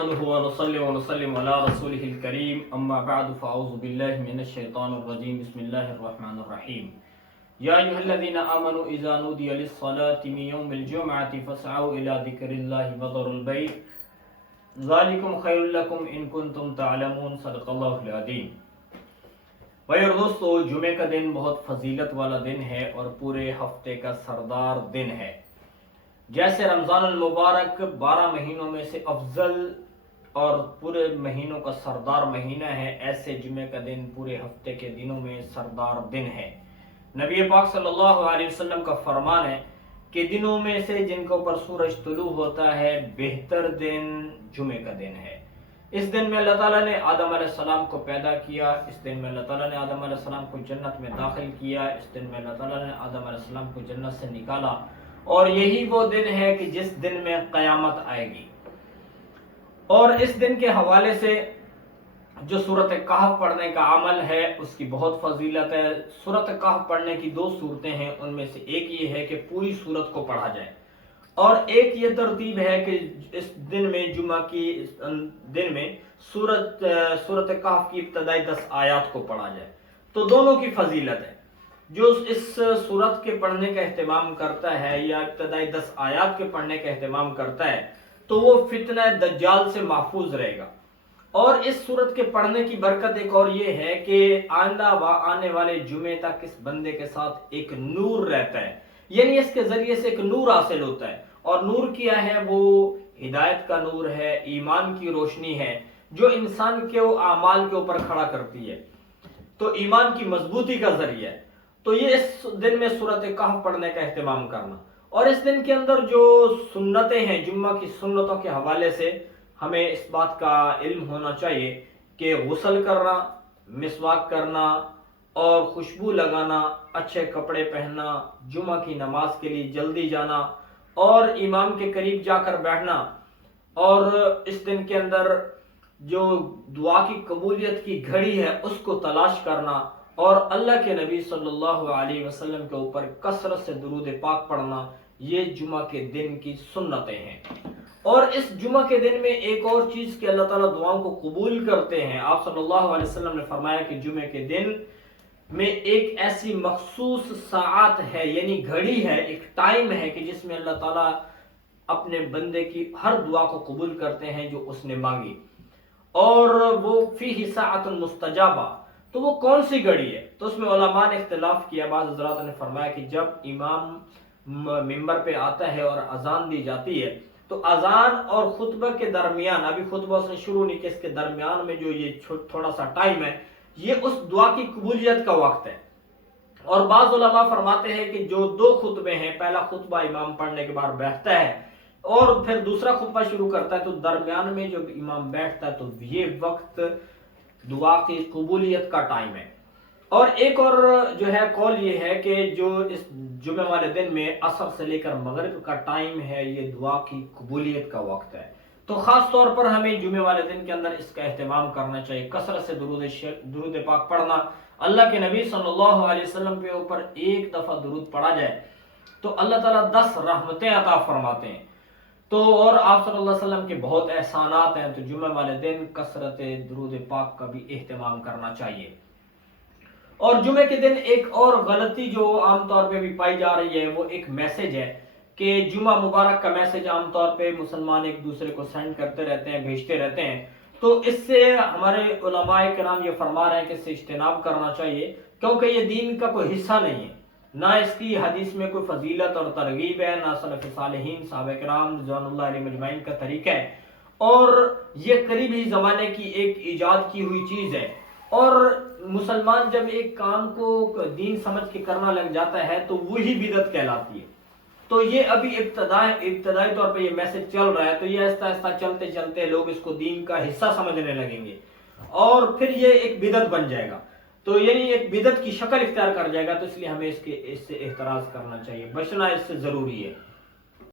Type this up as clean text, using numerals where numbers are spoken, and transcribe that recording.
نحمده ونصلي ونسلم على رسوله الكريم اما بعد فاعوذ بالله من الشيطان الرجيم بسم الله الرحمن الرحيم يا ايها الذين امنوا اذا نودي للصلاة من يوم الجمعة فاسعوا الى ذكر الله وذروا البيع ذلكم خير لكم ان كنتم تعلمون صدق اللہ العظیم۔ بھائی اور دوستو، جمعے کا دن بہت فضیلت والا دن ہے اور پورے ہفتے کا سردار دن ہے۔ جیسے رمضان المبارک 12 مہینوں میں سے افضل اور پورے مہینوں کا سردار مہینہ ہے، ایسے جمعہ کا دن پورے ہفتے کے دنوں میں سردار دن ہے۔ نبی پاک صلی اللہ علیہ وسلم کا فرمان ہے کہ دنوں میں سے جن کے اوپر سورج طلوع ہوتا ہے بہتر دن جمعے کا دن ہے۔ اس دن میں اللہ تعالیٰ نے آدم علیہ السلام کو پیدا کیا، اس دن میں اللہ تعالیٰ نے آدم علیہ السلام کو جنت میں داخل کیا، اس دن میں اللہ تعالیٰ نے آدم علیہ السلام کو جنت سے نکالا، اور یہی وہ دن ہے کہ جس دن میں قیامت آئے گی۔ اور اس دن کے حوالے سے جو سورۃ کہف پڑھنے کا عمل ہے اس کی بہت فضیلت ہے۔ سورۃ کہف پڑھنے کی 2 صورتیں ہیں، ان میں سے ایک یہ ہے کہ پوری سورت کو پڑھا جائے، اور ایک یہ ترتیب ہے کہ اس دن میں جمعہ کی دن میں سورۃ کہف کی ابتدائی 10 آیات کو پڑھا جائے، تو دونوں کی فضیلت ہے۔ جو اس سورت کے پڑھنے کا اہتمام کرتا ہے یا ابتدائی 10 آیات کے پڑھنے کا اہتمام کرتا ہے تو وہ فتنہ دجال سے محفوظ رہے گا۔ اور اس سورت کے پڑھنے کی برکت ایک اور یہ ہے کہ آئندہ آنے والے جمعے تک اس بندے کے ساتھ ایک نور رہتا ہے، یعنی اس کے ذریعے سے ایک نور حاصل ہوتا ہے، اور نور کیا ہے؟ وہ ہدایت کا نور ہے، ایمان کی روشنی ہے جو انسان کے اعمال کے اوپر کھڑا کرتی ہے، تو ایمان کی مضبوطی کا ذریعہ ہے۔ تو یہ اس دن میں سورۃ کہف پڑھنے کا اہتمام کرنا، اور اس دن کے اندر جو سنتیں ہیں، جمعہ کی سنتوں کے حوالے سے ہمیں اس بات کا علم ہونا چاہیے کہ غسل کرنا، مسواک کرنا اور خوشبو لگانا، اچھے کپڑے پہننا، جمعہ کی نماز کے لیے جلدی جانا اور امام کے قریب جا کر بیٹھنا، اور اس دن کے اندر جو دعا کی قبولیت کی گھڑی ہے اس کو تلاش کرنا، اور اللہ کے نبی صلی اللہ علیہ وسلم کے اوپر کثرت سے درود پاک پڑھنا، یہ جمعہ کے دن کی سنتیں ہیں۔ اور اس جمعہ کے دن میں ایک اور چیز کہ اللہ تعالیٰ دعاؤں کو قبول کرتے ہیں۔ آپ صلی اللہ علیہ وسلم نے فرمایا کہ جمعے کے دن میں ایک ایسی مخصوص ساعت ہے، یعنی گھڑی ہے، ایک ٹائم ہے کہ جس میں اللہ تعالیٰ اپنے بندے کی ہر دعا کو قبول کرتے ہیں جو اس نے مانگی، اور وہ فیہ ساعۃ مستجابہ۔ تو وہ کون سی گھڑی ہے؟ تو اس میں علماء نے اختلاف کیا۔ بعض حضرات نے فرمایا کہ جب امام ممبر پہ آتا ہے اور اذان دی جاتی ہے تو اذان اور خطبہ کے درمیان، ابھی خطبہ اس نے شروع نہیں کیا، اس کے درمیان میں جو یہ تھوڑا سا ٹائم ہے یہ اس دعا کی قبولیت کا وقت ہے۔ اور بعض علماء فرماتے ہیں کہ جو 2 خطبے ہیں، پہلا خطبہ امام پڑھنے کے بعد بیٹھتا ہے اور پھر دوسرا خطبہ شروع کرتا ہے، تو درمیان میں جب امام بیٹھتا ہے تو یہ وقت دعا کی قبولیت کا ٹائم ہے۔ اور ایک اور جو ہے قول یہ ہے کہ جو اس جمعہ والے دن میں عصر سے لے کر مغرب کا ٹائم ہے، یہ دعا کی قبولیت کا وقت ہے۔ تو خاص طور پر ہمیں جمعہ والے دن کے اندر اس کا اہتمام کرنا چاہیے، کثرت سے درود پاک پڑھنا۔ اللہ کے نبی صلی اللہ علیہ وسلم کے اوپر ایک دفعہ درود پڑھا جائے تو اللہ تعالیٰ 10 رحمتیں عطا فرماتے ہیں۔ تو اور آپ صلی اللہ علیہ وسلم کے بہت احسانات ہیں، تو جمعہ والے دن کثرت درود پاک کا بھی اہتمام کرنا چاہیے۔ اور جمعے کے دن ایک اور غلطی جو عام طور پہ بھی پائی جا رہی ہے وہ ایک میسج ہے کہ جمعہ مبارک کا میسج عام طور پہ مسلمان ایک دوسرے کو سینڈ کرتے رہتے ہیں، بھیجتے رہتے ہیں، تو اس سے ہمارے علماء کرام یہ فرما رہے ہیں کہ اس سے اجتناب کرنا چاہیے، کیونکہ یہ دین کا کوئی حصہ نہیں ہے، نہ اس کی حدیث میں کوئی فضیلت اور ترغیب ہے، نہ سلف صالحین صحابہ کرام رضوان اللہ علیہم اجمعین کا طریقہ ہے، اور یہ قریبی زمانے کی ایک ایجاد کی ہوئی چیز ہے۔ اور مسلمان جب ایک کام کو دین سمجھ کے کرنا لگ جاتا ہے تو وہی بدعت کہلاتی ہے۔ تو یہ ابھی ابتدائی طور پہ یہ میسج چل رہا ہے، تو یہ آہستہ آہستہ چلتے چلتے لوگ اس کو دین کا حصہ سمجھنے لگیں گے، اور پھر یہ ایک بدعت بن جائے گا، تو یعنی ایک بدعت کی شکل اختیار کر جائے گا۔ تو اس لیے ہمیں اس سے احتراز کرنا چاہیے، بچنا اس سے ضروری ہے۔